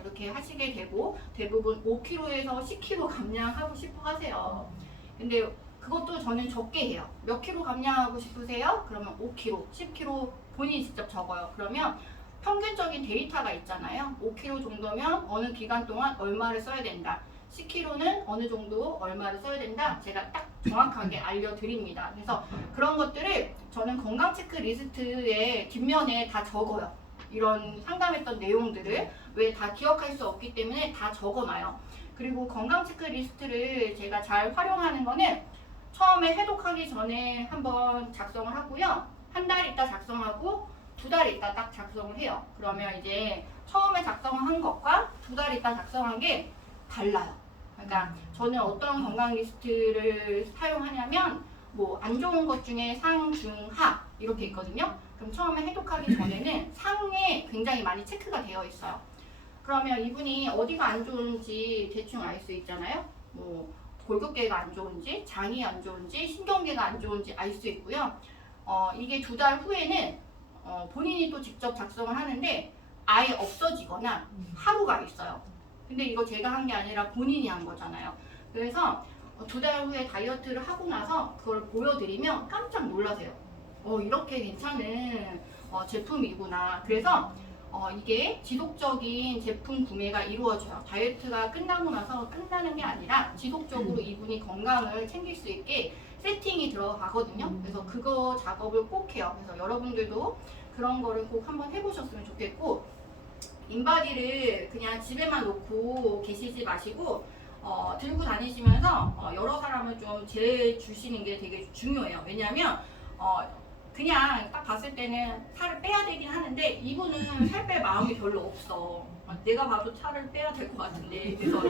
이렇게 하시게 되고 대부분 5kg에서 10kg 감량하고 싶어 하세요. 근데 그것도 저는 적게 해요. 몇 킬로 감량하고 싶으세요? 그러면 5kg, 10kg 본인이 직접 적어요. 그러면 평균적인 데이터가 있잖아요. 5kg 정도면 어느 기간 동안 얼마를 써야 된다. 10kg는 어느 정도 얼마를 써야 된다. 제가 딱 정확하게 알려드립니다. 그래서 그런 것들을 저는 건강 체크리스트의 뒷면에 다 적어요. 이런 상담했던 내용들을 왜 다 기억할 수 없기 때문에 다 적어놔요. 그리고 건강 체크리스트를 제가 잘 활용하는 거는 처음에 해독하기 전에 한번 작성을 하고요. 한 달 있다 작성하고 2달 있다 딱 작성을 해요. 그러면 이제 처음에 작성한 것과 2달 있다 작성한 게 달라요. 그러니까 저는 어떤 건강 리스트를 사용하냐면 뭐 안 좋은 것 중에 상, 중, 하 이렇게 있거든요. 그럼 처음에 해독하기 전에는 상에 굉장히 많이 체크가 되어 있어요. 그러면 이분이 어디가 안 좋은지 대충 알 수 있잖아요. 뭐 골격계가 안 좋은지, 장이 안 좋은지, 신경계가 안 좋은지 알 수 있고요. 이게 2달 후에는 본인이 또 직접 작성을 하는데 아예 없어지거나 하루가 있어요. 근데 이거 제가 한 게 아니라 본인이 한 거잖아요. 그래서 2달 후에 다이어트를 하고 나서 그걸 보여드리면 깜짝 놀라세요. 이렇게 괜찮은 제품이구나. 그래서 이게 지속적인 제품 구매가 이루어져요. 다이어트가 끝나고 나서 끝나는 게 아니라 지속적으로 이분이 건강을 챙길 수 있게 세팅이 들어가거든요. 그래서 그거 작업을 꼭 해요. 그래서 여러분들도 그런 거를 꼭 한번 해보셨으면 좋겠고 인바디를 그냥 집에만 놓고 계시지 마시고 들고 다니시면서 여러 사람을 좀 재주시는 게 되게 중요해요. 왜냐하면 그냥 딱 봤을 때는 살을 빼야 되긴 하는데 이분은 살 뺄 마음이 별로 없어. 내가 봐도 살을 빼야 될 것 같은데 그래서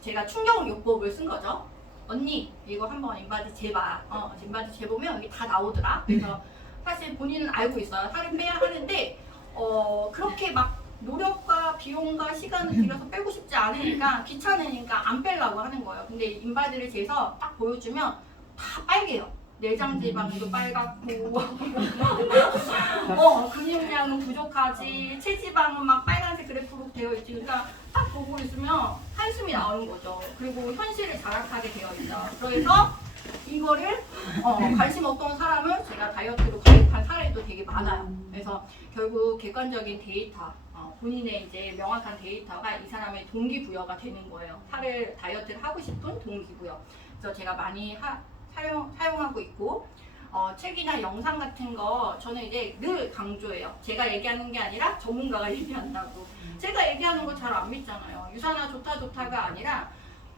제가 충격요법을 쓴 거죠. 언니 이거 한번 인바디 재봐. 인바디 재보면 이게 다 나오더라. 그래서 사실 본인은 알고 있어요. 살을 빼야 하는데 그렇게 막 노력과 비용과 시간을 들여서 빼고 싶지 않으니까 귀찮으니까 안 빼려고 하는 거예요. 근데 인바디를 재서 딱 보여주면 다 빨개요. 내장 지방도 빨갛고 근육량은 부족하지 체지방은 막 빨간색 그래프로 되어 있지. 그러니까 딱 보고 있으면 한숨이 나오는 거죠. 그리고 현실을 자각하게 되어 있죠. 그래서 이거를 관심 없던 사람은 제가 다이어트로 가입한 사례도 되게 많아요. 그래서 결국 객관적인 데이터, 본인의 이제 명확한 데이터가 이 사람의 동기부여가 되는 거예요. 다이어트를 하고 싶은 동기부여. 그래서 제가 많이 사용하고 있고, 책이나 영상 같은 거 저는 이제 늘 강조해요. 제가 얘기하는 게 아니라 전문가가 얘기한다고. 제가 얘기하는 거 잘 안 믿잖아요. 유산화 좋다가 아니라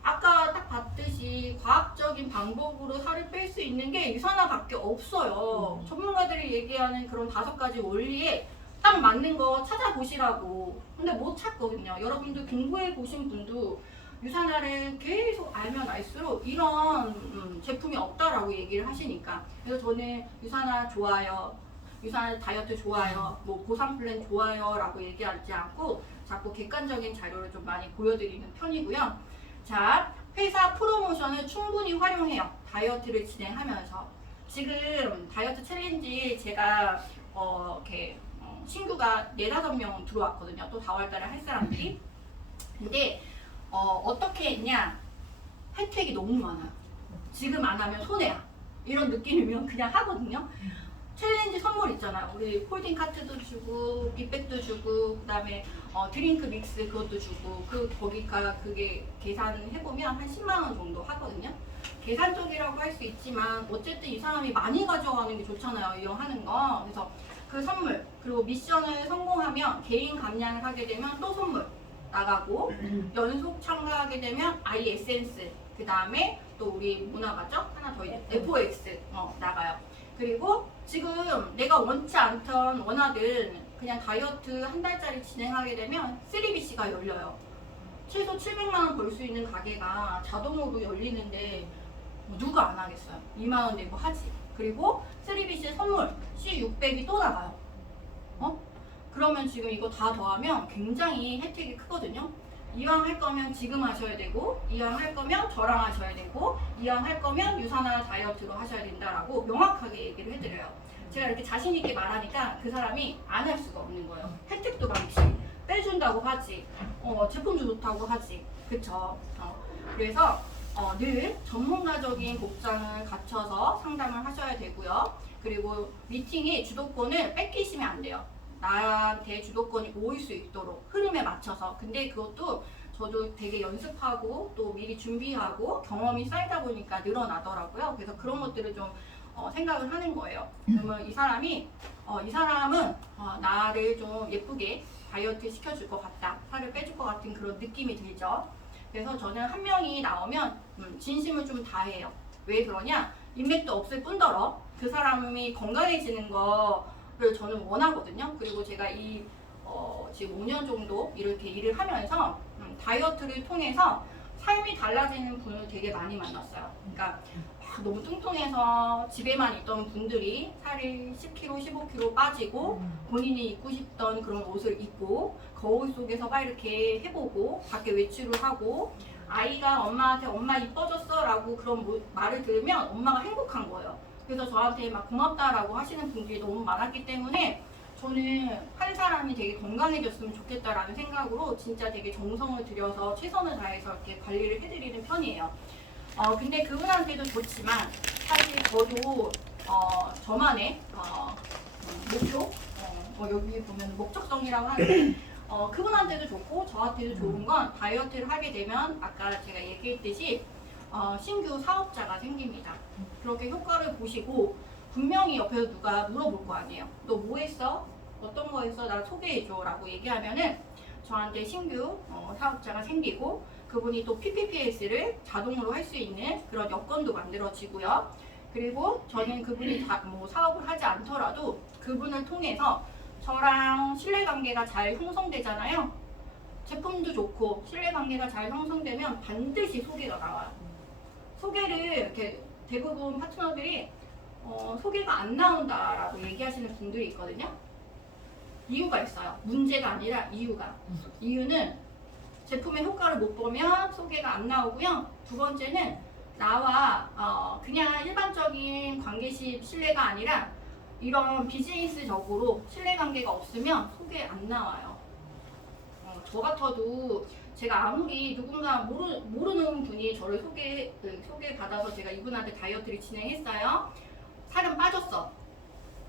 아까 딱 봤듯이 과학적인 방법으로 살을 뺄 수 있는 게 유산화밖에 없어요. 전문가들이 얘기하는 그런 5가지 원리에 딱 맞는 거 찾아보시라고. 근데 못 찾거든요. 여러분들 공부해 보신 분도 유산화를 계속 알면 알수록 이런 제품이 없다라고 얘기를 하시니까. 그래서 저는 유산화 좋아요, 유산화 다이어트 좋아요, 뭐 보상 플랜 좋아요 라고 얘기하지 않고 자꾸 객관적인 자료를 좀 많이 보여드리는 편이고요. 자, 회사 프로모션을 충분히 활용해요. 다이어트를 진행하면서. 지금 다이어트 챌린지 제가 이렇게 친구가 4-5명 들어왔거든요. 또 4월달에 할 사람들이. 근데 어떻게 했냐? 혜택이 너무 많아요. 지금 안 하면 손해야. 이런 느낌이면 그냥 하거든요. 챌린지 선물 있잖아요. 우리 폴딩 카트도 주고 빅백도 주고 그다음에 드링크 믹스 그것도 주고 거기가 그게 계산해보면 한 10만 원 정도 하거든요. 계산적이라고 할 수 있지만 어쨌든 이 사람이 많이 가져가는 게 좋잖아요. 이용하는 거. 그래서 그 선물 그리고 미션을 성공하면 개인 감량을 하게 되면 또 선물 나가고 연속 참가하게 되면 아이 에센스 그 다음에 또 우리 뭐 나가죠? 하나 더 있네. FOX 나가요. 그리고 지금 내가 원치 않던 원하든 그냥 다이어트 한 달짜리 진행하게 되면 3BC가 열려요. 최소 700만 원 벌 수 있는 가게가 자동으로 열리는데 누가 안 하겠어요? 2만 원 내고 하지. 그리고 3BC 선물 C600이 또 나가요. 그러면 지금 이거 다 더하면 굉장히 혜택이 크거든요. 이왕 할 거면 지금 하셔야 되고, 이왕 할 거면 저랑 하셔야 되고, 이왕 할 거면 유산화 다이어트로 하셔야 된다라고 명확하게 얘기를 해드려요. 제가 이렇게 자신 있게 말하니까 그 사람이 안 할 수가 없는 거예요. 혜택도 많지, 빼준다고 하지, 제품도 좋다고 하지, 그쵸? 그래서 늘 전문가적인 복장을 갖춰서 상담을 하셔야 되고요. 그리고 미팅이 주도권을 뺏기시면 안 돼요. 나한테 주도권이 모일 수 있도록 흐름에 맞춰서. 근데 그것도 저도 되게 연습하고 또 미리 준비하고 경험이 쌓이다 보니까 늘어나더라고요. 그래서 그런 것들을 좀 생각을 하는 거예요. 그러면 이 사람은 나를 좀 예쁘게 다이어트 시켜줄 것 같다, 살을 빼줄 것 같은 그런 느낌이 들죠. 그래서 저는 한 명이 나오면 진심을 좀 다해요. 왜 그러냐? 인맥도 없을 뿐더러 그 사람이 건강해지는 거를 저는 원하거든요. 그리고 제가 지금 5년 정도 이렇게 일을 하면서 다이어트를 통해서 삶이 달라지는 분을 되게 많이 만났어요. 그러니까 너무 뚱뚱해서 집에만 있던 분들이 살이 10kg, 15kg 빠지고 본인이 입고 싶던 그런 옷을 입고 거울 속에서 막 이렇게 해보고 밖에 외출을 하고 아이가 엄마한테 엄마 이뻐졌어 라고 그런 말을 들으면 엄마가 행복한 거예요. 그래서 저한테 막 고맙다라고 하시는 분들이 너무 많았기 때문에 저는 한 사람이 되게 건강해졌으면 좋겠다라는 생각으로 진짜 되게 정성을 들여서 최선을 다해서 이렇게 관리를 해드리는 편이에요. 근데 그분한테도 좋지만 사실 저도 저만의 목표, 여기 보면 목적성이라고 하는데 그분한테도 좋고 저한테도 좋은 건 다이어트를 하게 되면 아까 제가 얘기했듯이 신규 사업자가 생깁니다. 그렇게 효과를 보시고 분명히 옆에서 누가 물어볼 거 아니에요. 너 뭐 했어? 어떤 거 했어? 나 소개해줘 라고 얘기하면은 저한테 신규 사업자가 생기고 그분이 또 PPPS를 자동으로 할 수 있는 그런 여건도 만들어지고요. 그리고 저는 그분이 뭐 사업을 하지 않더라도 그분을 통해서 저랑 신뢰관계가 잘 형성되잖아요. 제품도 좋고 신뢰관계가 잘 형성되면 반드시 소개가 나와요. 소개를 이렇게 대부분 파트너들이 소개가 안 나온다라고 얘기하시는 분들이 있거든요. 이유가 있어요. 문제가 아니라 이유가. 이유는 제품의 효과를 못 보면 소개가 안 나오고요. 두 번째는 나와 그냥 일반적인 관계식 신뢰가 아니라 이런 비즈니스적으로 신뢰관계가 없으면 소개 안 나와요. 저 같아도 제가 아무리 누군가 모르는 분이 저를 소개받아서 제가 이분한테 다이어트를 진행했어요. 살은 빠졌어.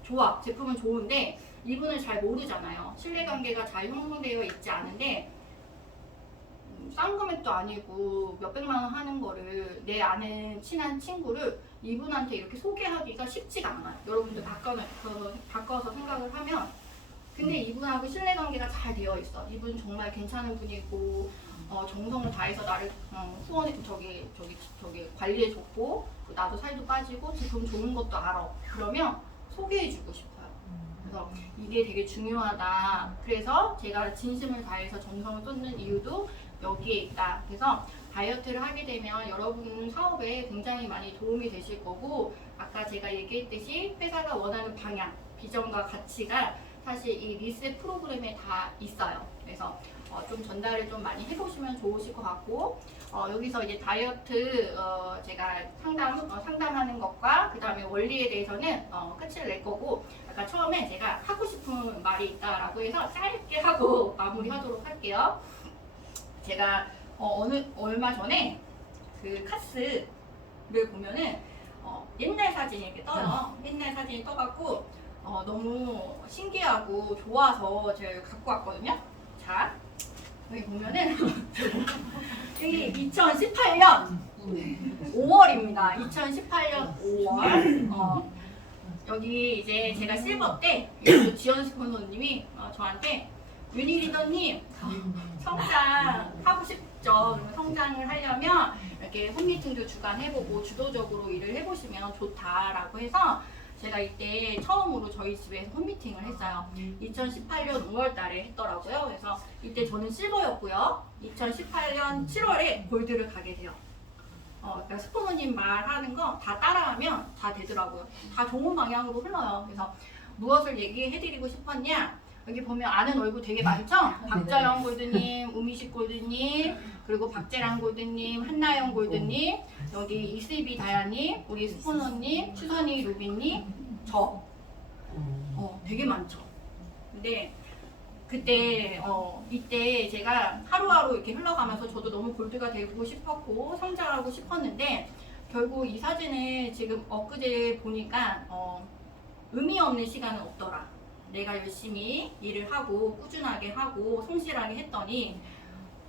좋아. 제품은 좋은데 이분을 잘 모르잖아요. 신뢰관계가 잘 형성되어 있지 않은데 싼 금액도 아니고 몇백만 원 하는 거를 내 아는 친한 친구를 이분한테 이렇게 소개하기가 쉽지가 않아요. 여러분들 바꿔서 생각을 하면 근데 이분하고 신뢰관계가 잘 되어 있어. 이분 정말 괜찮은 분이고 정성을 다해서 나를 관리해줬고 나도 살도 빠지고 제품 좋은 것도 알아. 그러면 소개해주고 싶어요. 그래서 이게 되게 중요하다. 그래서 제가 진심을 다해서 정성을 쏟는 이유도 여기에 있다. 그래서 다이어트를 하게 되면 여러분 사업에 굉장히 많이 도움이 되실 거고 아까 제가 얘기했듯이 회사가 원하는 방향, 비전과 가치가 사실 이 리셋 프로그램에 다 있어요. 그래서 좀 전달을 좀 많이 해보시면 좋으실 것 같고 여기서 이제 다이어트 제가 상담하는 것과 그 다음에 원리에 대해서는 끝을 낼 거고 아까 처음에 제가 하고 싶은 말이 있다라고 해서 짧게 하고 마무리하도록 할게요. 제가 얼마 전에 그 카스를 보면은 옛날 사진이 이렇게 떠요. 옛날 사진이 떠갖고 너무 신기하고 좋아서 제가 갖고 왔거든요. 자, 여기 보면은 이게 2018년 5월입니다. 2018년 5월. 여기 이제 제가 실버 때 지연 스폰서님이 저한테 윤희 리더님 성장하고 싶죠. 성장을 하려면 이렇게 홈미팅도 주간 해보고 주도적으로 일을 해보시면 좋다라고 해서 제가 이때 처음으로 저희 집에서 홈미팅을 했어요. 2018년 5월 달에 했더라고요. 그래서 이때 저는 실버였고요. 2018년 7월에 골드를 가게 돼요. 그러니까 스포너님 말하는 거 다 따라하면 다 되더라고요. 다 좋은 방향으로 흘러요. 그래서 무엇을 얘기해드리고 싶었냐? 여기 보면 아는 얼굴 되게 많죠? 박자영 골드님, 우미식 골드님, 그리고 박재랑 골드님, 한나영 골드님, 여기 이슬비 다야님, 우리 스포너님, 추선이 루비님, 저. 되게 많죠. 근데 그때 이때 제가 하루하루 이렇게 흘러가면서 저도 너무 골드가 되고 싶었고 성장하고 싶었는데 결국 이 사진을 지금 엊그제 보니까 의미 없는 시간은 없더라. 내가 열심히 일을 하고 꾸준하게 하고 성실하게 했더니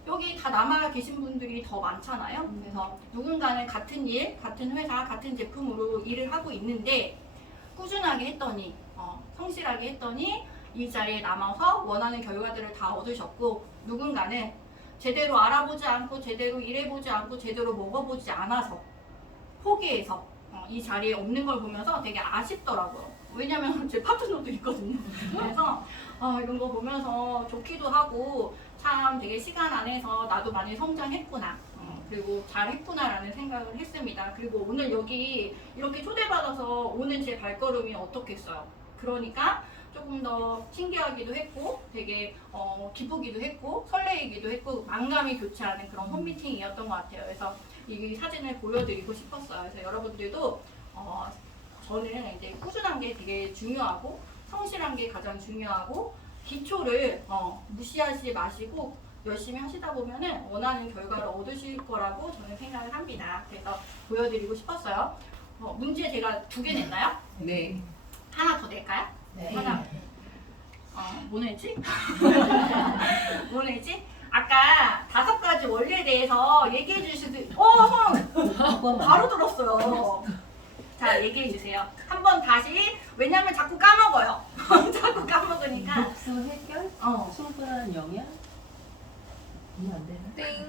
여기 다 남아 계신 분들이 더 많잖아요. 그래서 누군가는 같은 일, 같은 회사, 같은 제품으로 일을 하고 있는데 꾸준하게 했더니 성실하게 했더니 이 자리에 남아서 원하는 결과들을 다 얻으셨고 누군가는 제대로 알아보지 않고 제대로 일해보지 않고 제대로 먹어보지 않아서 포기해서 이 자리에 없는 걸 보면서 되게 아쉽더라고요. 왜냐면 제 파트너도 있거든요. 그래서 이런 거 보면서 좋기도 하고 참 되게 시간 안에서 나도 많이 성장했구나. 그리고 잘했구나라는 생각을 했습니다. 그리고 오늘 여기 이렇게 초대받아서 오는 제 발걸음이 어떻겠어요. 그러니까 조금 더 신기하기도 했고 되게 기쁘기도 했고 설레이기도 했고 만감이 교차하는 그런 홈미팅이었던 것 같아요. 그래서 이 사진을 보여드리고 싶었어요. 그래서 여러분들도 저는 이제 꾸준한 게 되게 중요하고 성실한 게 가장 중요하고 기초를 무시하지 마시고 열심히 하시다 보면은 원하는 결과를 얻으실 거라고 저는 생각을 합니다. 그래서 보여드리고 싶었어요. 문제 제가 2개 냈나요? 네. 하나 더 낼까요? 네. 하나. 뭐 냈지? 뭐 냈지? 아까 5가지 원리에 대해서 얘기해 주시더니 손! 바로 들었어요. 자, 얘기해 주세요. 한번 다시. 왜냐면 자꾸 까먹어요. 자꾸 까먹으니까. 독소 해결? 소분한 영양? 안 되나? 땡.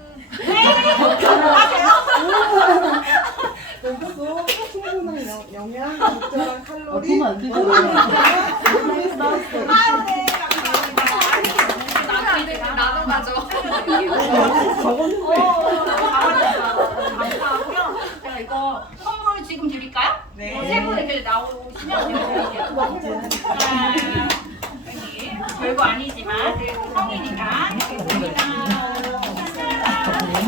독소, 충분한 영양, 적절한 칼로리, 보면 안 되죠? 아유, 네, 감사합니다. 나도 가져. 감사하고요. 제가 이거 선물 지금 드릴까요? 네. 3분 이렇게 나오시면 제가 드릴게요. 여기 별거 아니지만 그래도 성이니까 이렇게 보니까.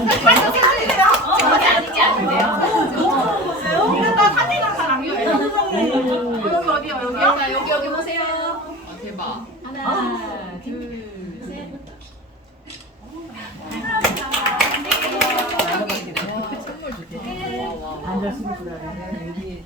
그게 아니지 않은데요? 앉았으면 불안해. 여기